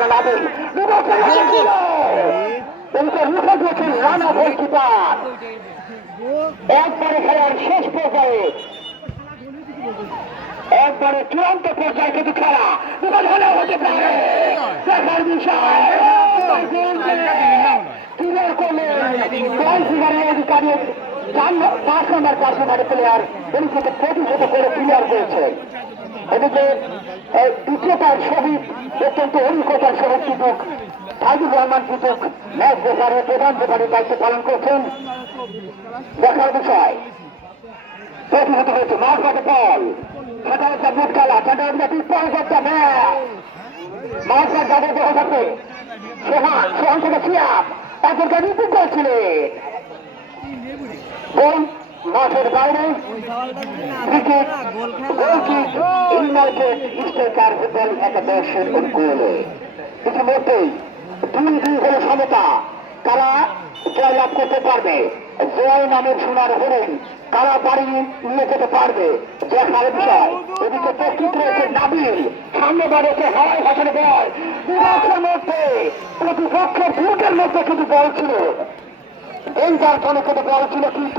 একটা লাভে মুখে দিয়েছেন রানা গোলকিপার। একবারে খেলার শেষ পর্যায়ে, একবারে চূড়ান্ত পর্যায়ে কিন্তু খেলা ভালো হতে পারে। দেখার বিষয় অধিকারী 5 নম্বর 4 নম্বরের প্লেয়ার এদিকে প্রতিশত করে ক্লিয়ার করেছে। এদিকে দ্বিতীয়টার শহীদ অত্যন্ত অভিজ্ঞতার শহীদ কৃষক সাইদুর রহমান কৃষক ম্যাচ রেফারি প্রধান রেফারির দায়িত্ব পালন করছেন। দেখার বিষয় প্রতিহত হয়েছে মাঠ মাঠে বল, সেটা হচ্ছে মুখ খেলা, সেটা হচ্ছে পর্যাপ্ত ম্যাচ মাঠ মাঠ যাদের দেখা থাকবে সোহান, সোহান থেকে সিয়াম তাদেরকে রিপিট করেছিলেন গোল মাঠের বাইরে cricket goal kick United striker football একাদশের গোলে ইতিমধ্যেই 2-2 হল সমতা। কারা জয়লাভ করতে পারবে? জয় নামের সোনার হরিণ কারা বাড়ি নিয়ে যেতে পারবে দেখার বিষয়। এদিকে প্রস্তুত রয়েছে নাবিল, সামনে বাড়িতে হাওয়াই ভাষণে বল বিপক্ষের মধ্যে, প্রতিপক্ষের বুকের মধ্যে কিন্তু বল ছিল, এই যার ফলে কিন্তু বল ছিল কিন্তু